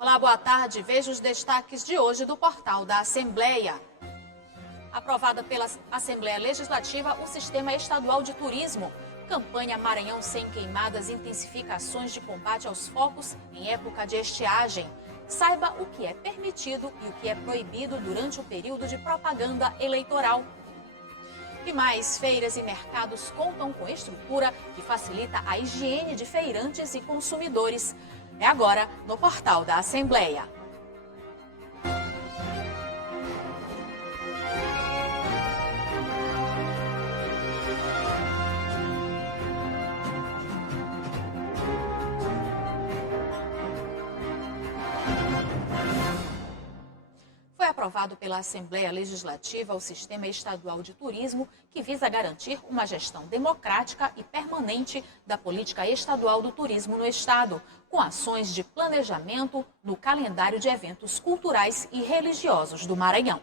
Olá, boa tarde. Veja os destaques de hoje do portal da Assembleia. Aprovada pela Assembleia Legislativa o Sistema Estadual de Turismo. Campanha Maranhão Sem Queimadas intensifica ações de combate aos focos em época de estiagem. Saiba o que é permitido e o que é proibido durante o período de propaganda eleitoral. E mais, feiras e mercados contam com estrutura que facilita a higiene de feirantes e consumidores. É agora no portal da Assembleia. Foi aprovado pela Assembleia Legislativa o Sistema Estadual de Turismo, que visa garantir uma gestão democrática e permanente da política estadual do turismo no Estado, com ações de planejamento no calendário de eventos culturais e religiosos do Maranhão.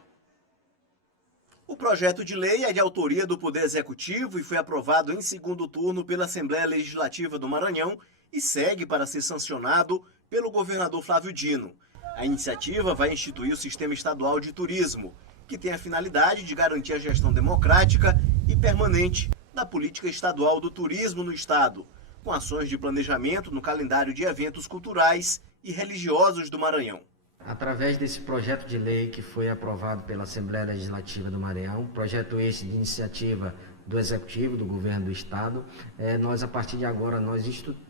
O projeto de lei é de autoria do Poder Executivo e foi aprovado em segundo turno pela Assembleia Legislativa do Maranhão e segue para ser sancionado pelo governador Flávio Dino. A iniciativa vai instituir o Sistema Estadual de Turismo, que tem a finalidade de garantir a gestão democrática e permanente da política estadual do turismo no Estado, com ações de planejamento no calendário de eventos culturais e religiosos do Maranhão. Através desse projeto de lei que foi aprovado pela Assembleia Legislativa do Maranhão, projeto esse de iniciativa do Executivo, do Governo do Estado, nós, a partir de agora, nós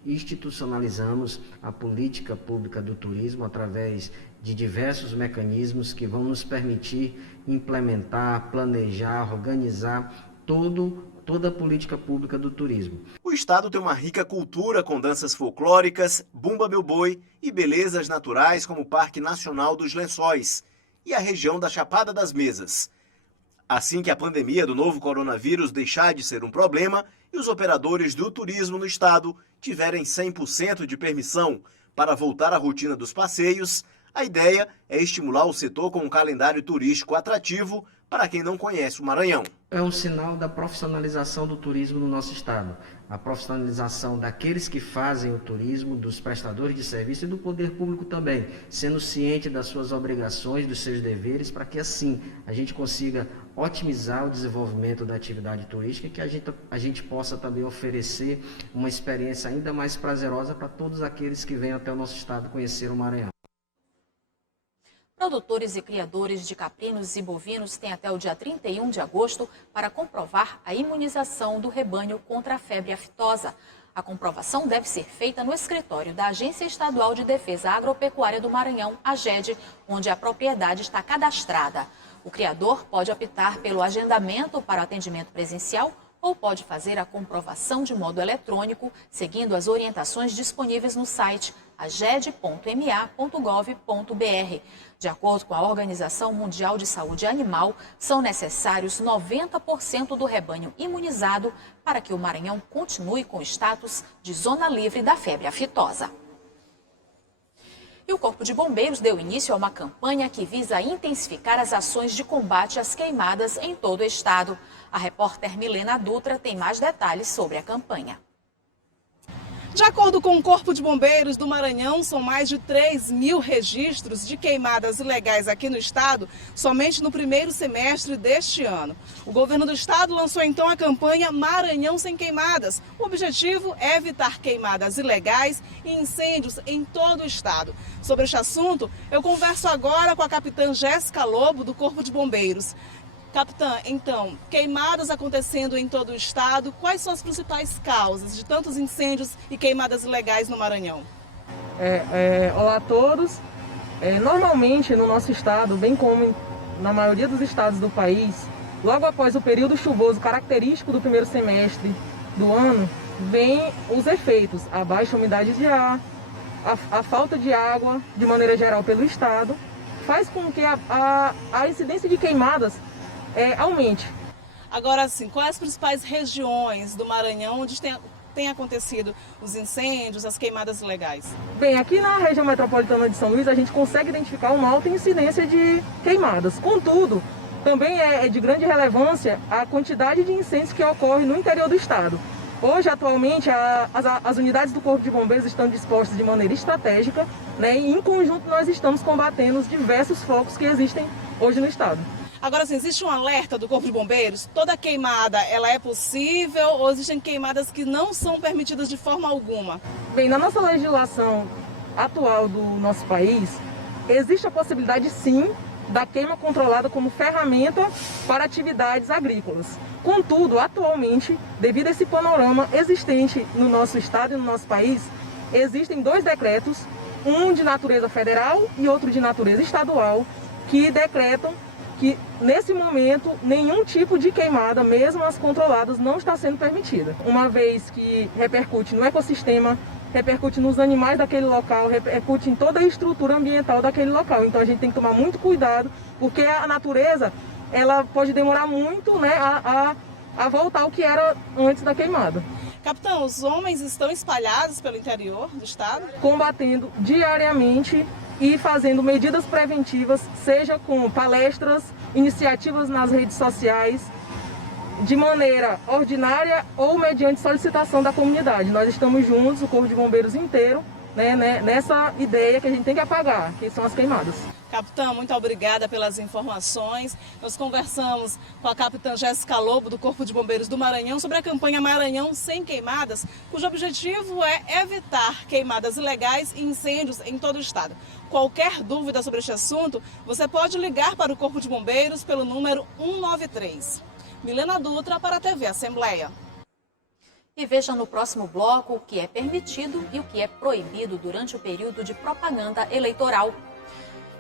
institucionalizamos a política pública do turismo através de diversos mecanismos que vão nos permitir implementar, planejar, organizar toda a política pública do turismo. O Estado tem uma rica cultura com danças folclóricas, Bumba Meu Boi e belezas naturais como o Parque Nacional dos Lençóis e a região da Chapada das Mesas. Assim que a pandemia do novo coronavírus deixar de ser um problema e os operadores do turismo no estado tiverem 100% de permissão para voltar à rotina dos passeios, a ideia é estimular o setor com um calendário turístico atrativo para quem não conhece o Maranhão. É um sinal da profissionalização do turismo no nosso estado, a profissionalização daqueles que fazem o turismo, dos prestadores de serviço e do poder público também, sendo ciente das suas obrigações, dos seus deveres, para que assim a gente consiga otimizar o desenvolvimento da atividade turística e que a gente possa também oferecer uma experiência ainda mais prazerosa para todos aqueles que vêm até o nosso estado conhecer o Maranhão. Produtores e criadores de caprinos e bovinos têm até o dia 31 de agosto para comprovar a imunização do rebanho contra a febre aftosa. A comprovação deve ser feita no escritório da Agência Estadual de Defesa Agropecuária do Maranhão, AGED, onde a propriedade está cadastrada. O criador pode optar pelo agendamento para o atendimento presencial ou pode fazer a comprovação de modo eletrônico, seguindo as orientações disponíveis no site aged.ma.gov.br. De acordo com a Organização Mundial de Saúde Animal, são necessários 90% do rebanho imunizado para que o Maranhão continue com o status de zona livre da febre aftosa. E o Corpo de Bombeiros deu início a uma campanha que visa intensificar as ações de combate às queimadas em todo o estado. A repórter Milena Dutra tem mais detalhes sobre a campanha. De acordo com o Corpo de Bombeiros do Maranhão, são mais de 3.000 registros de queimadas ilegais aqui no estado, somente no primeiro semestre deste ano. O governo do estado lançou então a campanha Maranhão Sem Queimadas. O objetivo é evitar queimadas ilegais e incêndios em todo o estado. Sobre este assunto, eu converso agora com a capitã Jéssica Lobo, do Corpo de Bombeiros. Capitã, então, queimadas acontecendo em todo o estado, quais são as principais causas de tantos incêndios e queimadas ilegais no Maranhão? Olá a todos. Normalmente no nosso estado, bem como na maioria dos estados do país, logo após o período chuvoso característico do primeiro semestre do ano, vem os efeitos, a baixa umidade de ar, a falta de água de maneira geral pelo estado, faz com que a incidência de queimadas aumente. Agora sim, quais as principais regiões do Maranhão onde tem acontecido os incêndios, as queimadas ilegais? Bem, aqui na região metropolitana de São Luís a gente consegue identificar uma alta incidência de queimadas. Contudo, também é de grande relevância a quantidade de incêndios que ocorre no interior do estado. Hoje, atualmente, as unidades do Corpo de Bombeiros estão dispostas de maneira estratégica, né, e em conjunto nós estamos combatendo os diversos focos que existem hoje no estado. Agora, assim, existe um alerta do Corpo de Bombeiros? Toda queimada, ela é possível ou existem queimadas que não são permitidas de forma alguma? Bem, na nossa legislação atual do nosso país, existe a possibilidade, sim, da queima controlada como ferramenta para atividades agrícolas. Contudo, atualmente, devido a esse panorama existente no nosso estado e no nosso país, existem 2 decretos, um de natureza federal e outro de natureza estadual, que decretam que, nesse momento, nenhum tipo de queimada, mesmo as controladas, não está sendo permitida. Uma vez que repercute no ecossistema, repercute nos animais daquele local, repercute em toda a estrutura ambiental daquele local. Então a gente tem que tomar muito cuidado, porque a natureza, ela pode demorar muito, né, a voltar ao que era antes da queimada. Capitão, os homens estão espalhados pelo interior do estado? Combatendo diariamente e fazendo medidas preventivas, seja com palestras, iniciativas nas redes sociais, de maneira ordinária ou mediante solicitação da comunidade. Nós estamos juntos, o Corpo de Bombeiros inteiro, né, nessa ideia que a gente tem que apagar, que são as queimadas. Capitã, muito obrigada pelas informações. Nós conversamos com a capitã Jéssica Lobo, do Corpo de Bombeiros do Maranhão, sobre a campanha Maranhão Sem Queimadas, cujo objetivo é evitar queimadas ilegais e incêndios em todo o estado. Qualquer dúvida sobre este assunto, você pode ligar para o Corpo de Bombeiros pelo número 193. Milena Dutra para a TV Assembleia. E veja no próximo bloco o que é permitido e o que é proibido durante o período de propaganda eleitoral.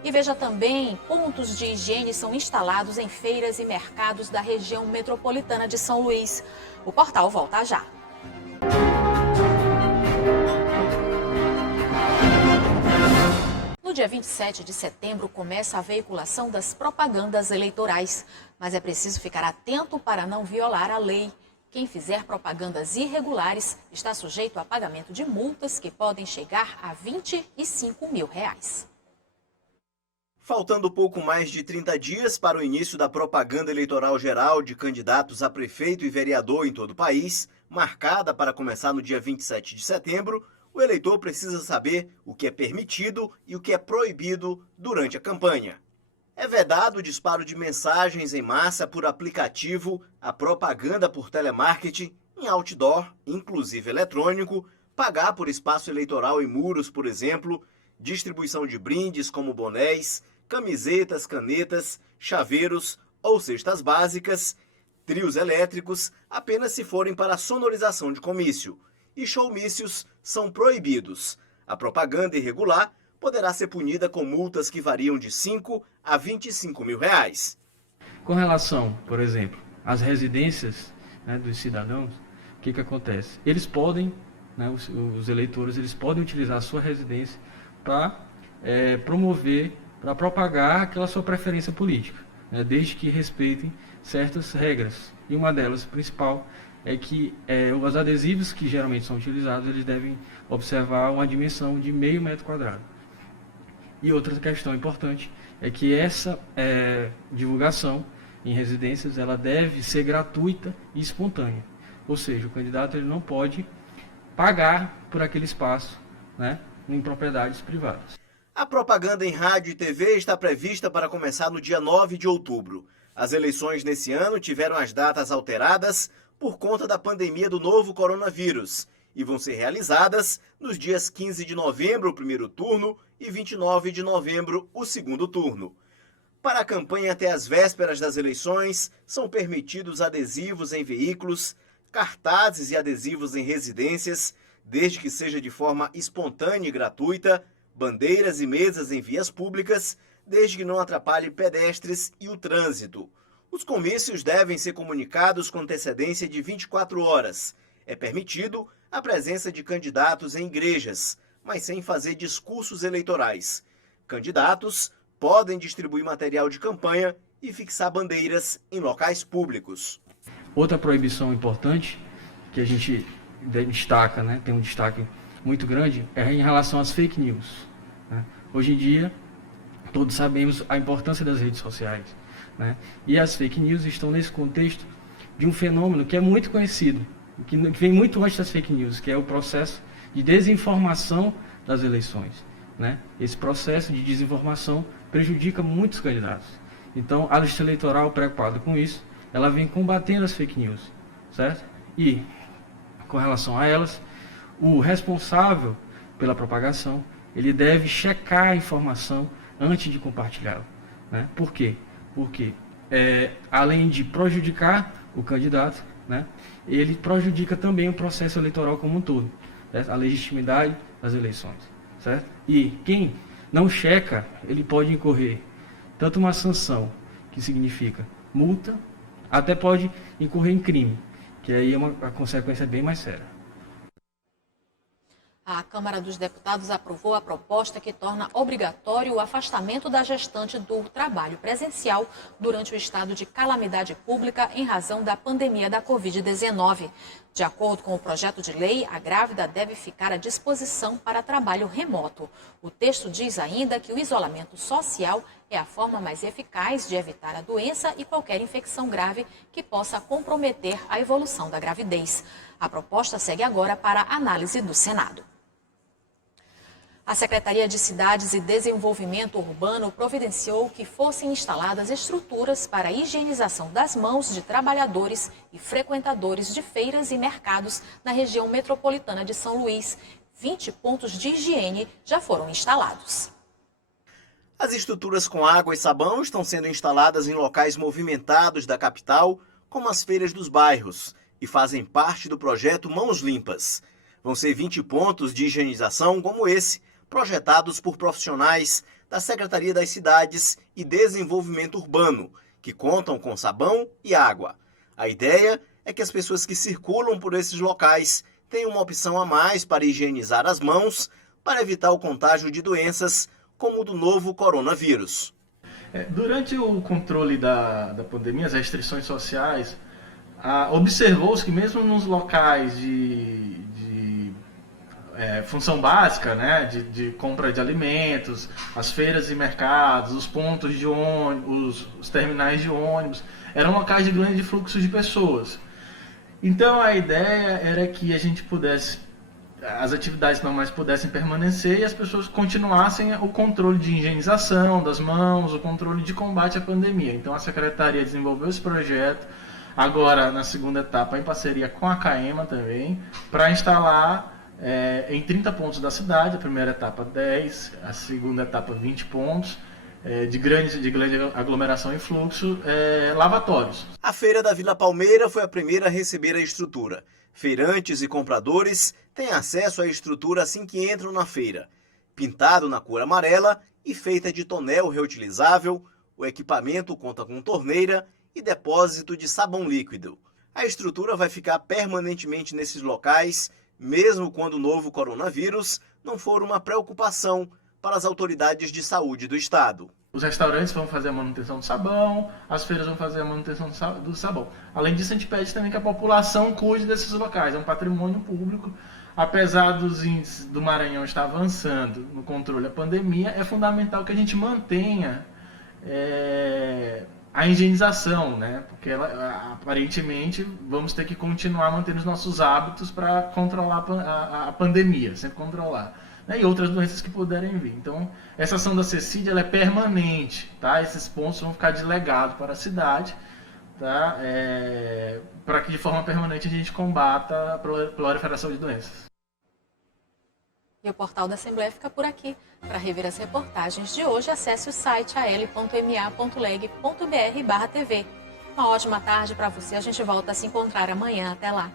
E veja também, pontos de higiene são instalados em feiras e mercados da região metropolitana de São Luís. O portal volta já. No dia 27 de setembro começa a veiculação das propagandas eleitorais, mas é preciso ficar atento para não violar a lei. Quem fizer propagandas irregulares está sujeito a pagamento de multas que podem chegar a R$25 mil. Faltando pouco mais de 30 dias para o início da propaganda eleitoral geral de candidatos a prefeito e vereador em todo o país, marcada para começar no dia 27 de setembro, o eleitor precisa saber o que é permitido e o que é proibido durante a campanha. É vedado o disparo de mensagens em massa por aplicativo, a propaganda por telemarketing, em outdoor, inclusive eletrônico, pagar por espaço eleitoral em muros, por exemplo, distribuição de brindes como bonés, camisetas, canetas, chaveiros ou cestas básicas, trios elétricos apenas se forem para sonorização de comício, e showmícios são proibidos. A propaganda irregular poderá ser punida com multas que variam de 5 a R$25 mil. Com relação, por exemplo, às residências, né, dos cidadãos, o que acontece? Eles podem, né, os eleitores, eles podem utilizar a sua residência para promover, para propagar aquela sua preferência política, né, desde que respeitem certas regras. E uma delas, principal, é que os adesivos que geralmente são utilizados, eles devem observar uma dimensão de meio metro quadrado. E outra questão importante é que essa divulgação em residências, ela deve ser gratuita e espontânea. Ou seja, o candidato ele não pode pagar por aquele espaço, né, em propriedades privadas. A propaganda em rádio e TV está prevista para começar no dia 9 de outubro. As eleições nesse ano tiveram as datas alteradas por conta da pandemia do novo coronavírus e vão ser realizadas nos dias 15 de novembro, o primeiro turno, e 29 de novembro, o segundo turno. Para a campanha até as vésperas das eleições, são permitidos adesivos em veículos, cartazes e adesivos em residências, desde que seja de forma espontânea e gratuita, bandeiras e mesas em vias públicas, desde que não atrapalhe pedestres e o trânsito. Os comícios devem ser comunicados com antecedência de 24 horas. É permitido a presença de candidatos em igrejas, mas sem fazer discursos eleitorais. Candidatos podem distribuir material de campanha e fixar bandeiras em locais públicos. Outra proibição importante que a gente destaca, né, tem um destaque muito grande, é em relação às fake news, né? Hoje em dia, todos sabemos a importância das redes sociais, né? E as fake news estão nesse contexto de um fenômeno que é muito conhecido, que vem muito antes das fake news, que é o processo de desinformação das eleições, né? Esse processo de desinformação prejudica muitos candidatos. Então, a Justiça Eleitoral, preocupada com isso, ela vem combatendo as fake news, certo? E, com relação a elas, o responsável pela propagação, ele deve checar a informação antes de compartilhá-la, né? Por quê? Porque, além de prejudicar o candidato, né, ele prejudica também o processo eleitoral como um todo, certo? A legitimidade das eleições, certo? E quem não checa, ele pode incorrer tanto uma sanção, que significa multa, até pode incorrer em crime, que aí é a consequência bem mais séria. A Câmara dos Deputados aprovou a proposta que torna obrigatório o afastamento da gestante do trabalho presencial durante o estado de calamidade pública em razão da pandemia da Covid-19. De acordo com o projeto de lei, a grávida deve ficar à disposição para trabalho remoto. O texto diz ainda que o isolamento social é a forma mais eficaz de evitar a doença e qualquer infecção grave que possa comprometer a evolução da gravidez. A proposta segue agora para análise do Senado. A Secretaria de Cidades e Desenvolvimento Urbano providenciou que fossem instaladas estruturas para a higienização das mãos de trabalhadores e frequentadores de feiras e mercados na região metropolitana de São Luís. 20 pontos de higiene já foram instalados. As estruturas com água e sabão estão sendo instaladas em locais movimentados da capital, como as feiras dos bairros, e fazem parte do projeto Mãos Limpas. Vão ser 20 pontos de higienização como esse, projetados por profissionais da Secretaria das Cidades e Desenvolvimento Urbano, que contam com sabão e água. A ideia é que as pessoas que circulam por esses locais tenham uma opção a mais para higienizar as mãos, para evitar o contágio de doenças como o do novo coronavírus. Durante o controle da pandemia, as restrições sociais, observou-se que mesmo nos locais de função básica, né, de compra de alimentos, as feiras e mercados, os pontos de ônibus, os terminais de ônibus, eram locais de grande fluxo de pessoas. Então a ideia era que a gente pudesse, as atividades normais pudessem permanecer e as pessoas continuassem o controle de higienização das mãos, o controle de combate à pandemia. Então a Secretaria desenvolveu esse projeto, agora na segunda etapa em parceria com a CAEMA também, para instalar em 30 pontos da cidade, a primeira etapa 10, a segunda etapa 20 pontos, de grande aglomeração e fluxo, lavatórios. A Feira da Vila Palmeira foi a primeira a receber a estrutura. Feirantes e compradores têm acesso à estrutura assim que entram na feira. Pintado na cor amarela e feita de tonel reutilizável, o equipamento conta com torneira e depósito de sabão líquido. A estrutura vai ficar permanentemente nesses locais, mesmo quando o novo coronavírus não for uma preocupação para as autoridades de saúde do estado. Os restaurantes vão fazer a manutenção do sabão, as feiras vão fazer a manutenção do sabão. Além disso, a gente pede também que a população cuide desses locais, é um patrimônio público. Apesar dos índices do Maranhão estar avançando no controle da pandemia, é fundamental que a gente mantenha a higienização, né? Porque aparentemente vamos ter que continuar mantendo os nossos hábitos para controlar a pandemia, sempre controlar, né? E outras doenças que puderem vir. Então, essa ação da CECID ela é permanente, tá? Esses pontos vão ficar delegados para a cidade, tá? Para que de forma permanente a gente combata a proliferação de doenças. E o portal da Assembleia fica por aqui. Para rever as reportagens de hoje, acesse o site al.ma.leg.br/tv. Uma ótima tarde para você. A gente volta a se encontrar amanhã. Até lá.